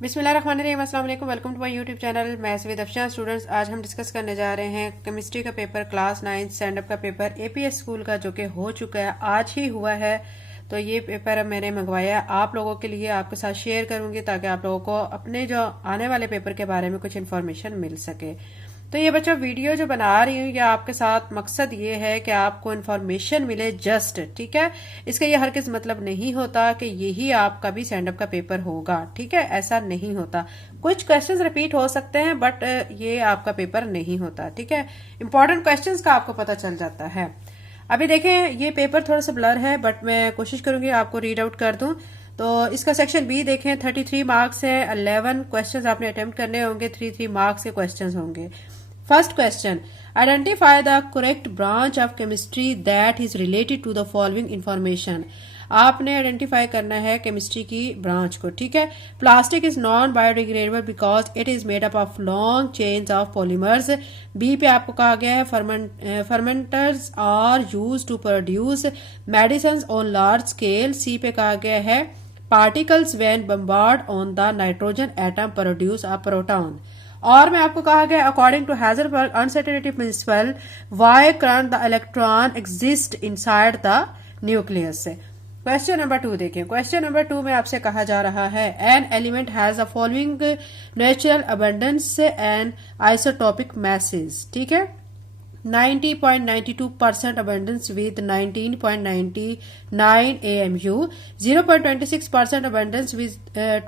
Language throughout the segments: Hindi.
बिस्मिल्लाहिर्रहमानिर्रहीम, अस्सलाम वालेकुम। Welcome to my YouTube channel. मैं सवीद अफशां। स्टूडेंट्स, आज हम डिस्कस करने जा रहे हैं केमिस्ट्री का पेपर, क्लास 9 स्टैंड अप का पेपर एपीएस स्कूल का, जो कि हो चुका है, आज ही हुआ है। तो ये पेपर मैंने मंगवाया आप लोगों के लिए, आपके साथ शेयर करूंगी ताकि आप लोगों को अपने जो आने वाले पेपर के बारे में कुछ इन्फॉर्मेशन मिल सके। तो ये बच्चों, वीडियो जो बना रही हूँ ये आपके साथ मकसद ये है कि आपको इन्फॉर्मेशन मिले, जस्ट, ठीक है। इसका ये हर किस मतलब नहीं होता कि यही आपका भी स्टैंड अप का पेपर होगा, ठीक है, ऐसा नहीं होता। कुछ क्वेश्चंस रिपीट हो सकते हैं बट ये आपका पेपर नहीं होता, ठीक है। इंपॉर्टेंट क्वेश्चंस का आपको पता चल जाता है। अभी देखें, ये पेपर थोड़ा सा ब्लर है बट मैं कोशिश करूंगी आपको रीड आउट कर दूं। तो इसका सेक्शन बी देखें, 33 मार्क्स है, 11 क्वेश्चंस आपने अटेम्प्ट करने होंगे, 3 मार्क्स के क्वेश्चंस होंगे। First question, identify the correct branch of chemistry that is related to the following information. आपने आइडेंटिफाई करना है केमिस्ट्री की ब्रांच को, ठीक है। Plastic is non biodegradable because it is made up of long chains of polymers. B पे आपको कहा गया है fermenters are used to produce medicine on large scale. C पे कहा गया है particles when bombard on the nitrogen atom produce a proton. और में आपको कहा गया according to Heisenberg uncertainty principle why current the electron exist inside the nucleus. Question number 2 देखें। क्वेश्चन नंबर 2 में आपसे कहा जा रहा है an element has the following natural abundance and isotopic message, ठीक है। 90.92% abundance with 19.99 AMU, 0.26% abundance with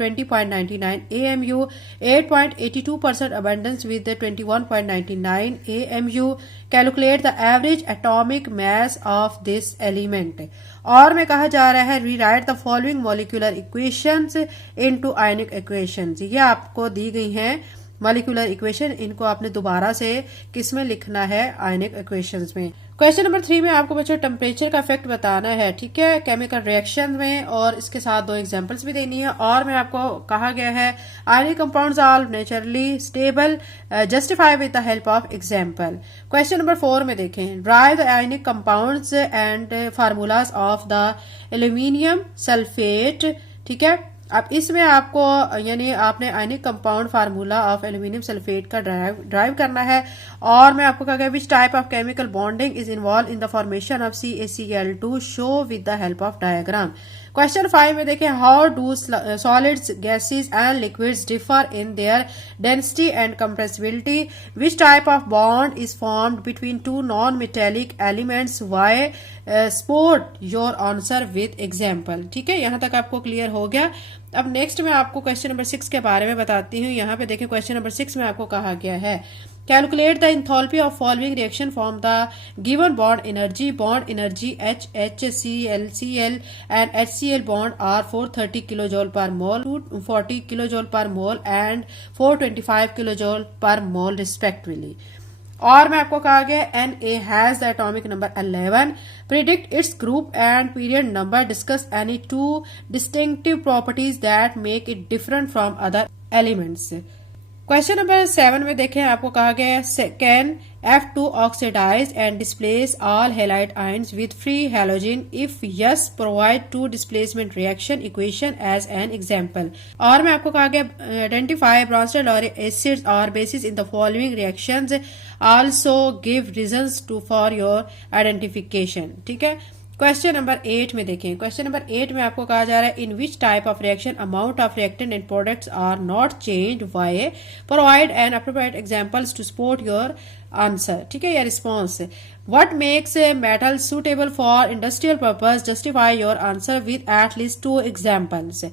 20.99 AMU, 8.82% abundance with 21.99 AMU. Calculate the average atomic mass of this element. और में कहा जा रहा है rewrite the following molecular equations into ionic equations. ये आपको दी गई हैं मॉलिक्यूलर इक्वेशन, इनको आपने दोबारा से किस में लिखना है, आयनिक इक्वेशंस में। क्वेश्चन नंबर 3 में आपको बच्चों टेम्परेचर का इफेक्ट बताना है, ठीक है, केमिकल रिएक्शन में, और इसके साथ 2 एग्जांपल्स भी देनी है। और में आपको कहा गया है ionic compounds are naturally stable, justify with the help of example. Question number 4 में देखें derive the ionic compounds and formulas of the aluminium sulphate, ठीक है। अब इसमें आपको यानी आपने ionic compound formula of aluminium sulphate का ड्राइव करना है। और मैं आपको कहा गया which type of chemical bonding is involve in the formation of CaCl2 show with the help of diagram. Question 5 में देखें how do solids, gases and liquids differ in their density and compressibility. Which type of bond is formed between 2 non metallic elements. Why support your answer with example, ठीक है। यहां तक आपको क्लियर हो गया। अब नेक्स्ट मैं आपको क्वेश्चन नंबर 6 के बारे में बताती हूँ। यहाँ पे देखें क्वेश्चन नंबर 6 में आपको कहा गया है calculate the enthalpy of following reaction from the given bond energy HCl and HCl bond are 430 kilojoule per mole, 240 किलोजोल per mole and 425 किलोजोल per mole respectively. और मैं आपको कहा गया Na has the atomic number 11, predict its group and period number, discuss any 2 distinctive properties that make it different from other elements. Question number 7 में देखें आपको कहा गया है can F2 oxidise and displace all halide ions with free halogen, if yes provide 2 displacement reaction equation as an example. और मैं आपको कहा गया आइडेंटिफाई ब्रॉन्स्टेड और एसिड्स और bases in the following reactions, also give reasons to for your identification, ठीक है। क्वेश्चन नंबर 8 में देखें। क्वेश्चन नंबर 8 में आपको कहा जा रहा है in which type of reaction amount of reactant and products are not changed, why, provide and appropriate examples to support your answer, ठीक है, या response. What makes metal suitable for industrial purpose, justify your answer with at least 2 examples.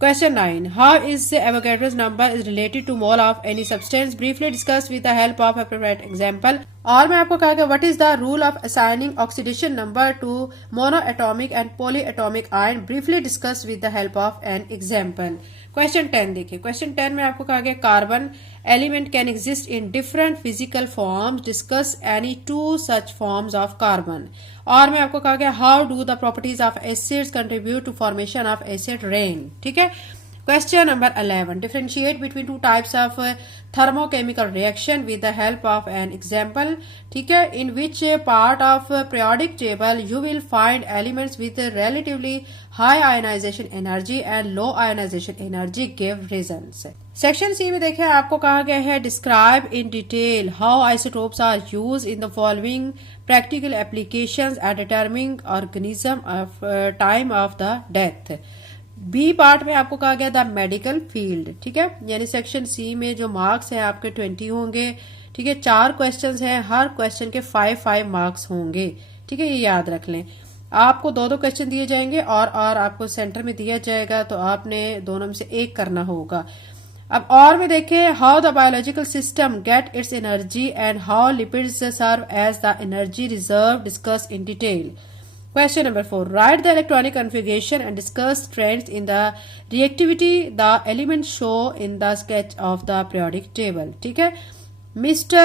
Question 9. How is Avogadro's number is related to mole of any substance? Briefly discuss with the help of appropriate example. और मैं आपको कहा what is the rule of assigning oxidation number to monoatomic and polyatomic ion? Briefly discuss with the help of an example. Question 10 देखिए। Question 10 में आपको कहा गया carbon element can exist in different physical forms. Discuss any 2 such forms of carbon. और मैं आपको कहा गया how do the properties of acids contribute to formation of acid rain, ठीक है। Question number 11. Differentiate between 2 types of thermochemical reaction with the help of an example, ठीक है। In which part of periodic table you will find elements with relatively high ionisation energy and low ionisation energy give reasons. Section C में देखिए आपको कहा गया है describe in detail how isotopes are use in the following practical applications at determining organism of time of the death. B part में आपको कहा गया द मेडिकल फील्ड, ठीक है, यानी सेक्शन सी में जो मार्क्स हैं आपके 20 होंगे, ठीक है। 4 क्वेश्चंस हैं, हर क्वेश्चन के 5 मार्क्स होंगे, ठीक है, ये याद रख लें। आपको 2 क्वेश्चन दिए जाएंगे और आपको सेंटर में दिया जाएगा, तो आपने दोनों में से एक करना होगा। अब और में देखें how the biological system get its energy and how lipids serve as the energy reserve, discuss in detail. Question number 4. Write the electronic configuration and discuss trends in the reactivity the elements show in the sketch of the periodic table. ठीक है। Mr.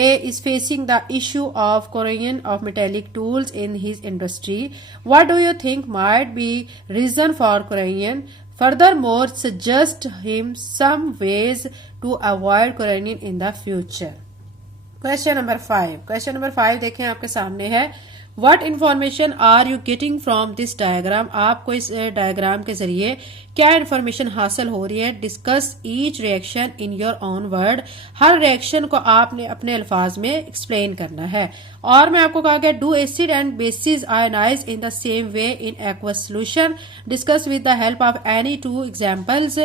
A is facing the issue of corrosion of metallic tools in his industry. What do you think might be reason for corrosion? Furthermore, suggest him some ways to avoid corrosion in the future. Question number 5. Question number 5 देखें आपके सामने है What information are you getting from this diagram? आपको इस डायग्राम के जरिए क्या इन्फॉर्मेशन हासिल हो रही है? Discuss each reaction in your own word. Her reaction को आपने अपने अल्फाज में एक्सप्लेन करना है। और मैं आपको कहा गया do acid and bases ionise in the same way in aqueous solution, discuss with the help of any 2 examples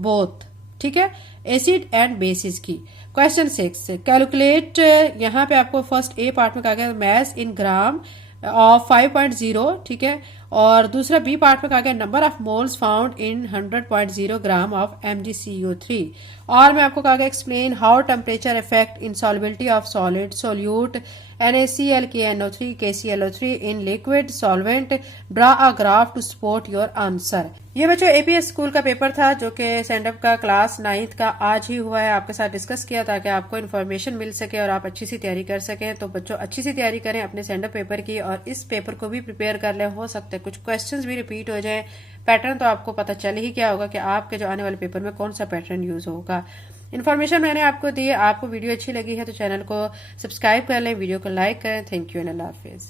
both, ठीक है, एसिड एंड बेसिस की। क्वेश्चन 6 कैलकुलेट, यहाँ पे आपको फर्स्ट ए पार्ट में कहा गया मैस इन ग्राम ऑफ 5.0, ठीक है, और दूसरा बी पार्ट में कहा गया number of moles found in 100.0 gram of MgCO3। और मैं आपको कहा गया explain how temperature effect in solubility of solid solute NaCl, KNO3, KClO3 in liquid solvent. Draw a graph to support your answer. ये बच्चों APS स्कूल का पेपर था जो कि स्टैंडअप का क्लास 9th का आज ही हुआ है, आपके साथ डिस्कस किया ताकि आपको इन्फॉर्मेशन मिल सके और आप अच्छी सी तैयारी कर सकें। तो बच्चों अच्छी सी तैयारी करें अपने स्टैंडअप पेपर की और इस पेपर को भी प्रिपेयर कर लें। हो सकता है कुछ क्वेश्चंस भी रिपीट हो जाए, पैटर्न तो आपको पता चल ही क्या होगा कि आपके जो आने वाले पेपर में कौन सा पैटर्न यूज होगा। इन्फॉर्मेशन मैंने आपको दी है, आपको वीडियो अच्छी लगी है तो चैनल को सब्सक्राइब कर लें, वीडियो को लाइक करें। Thank you and Allah Hafiz.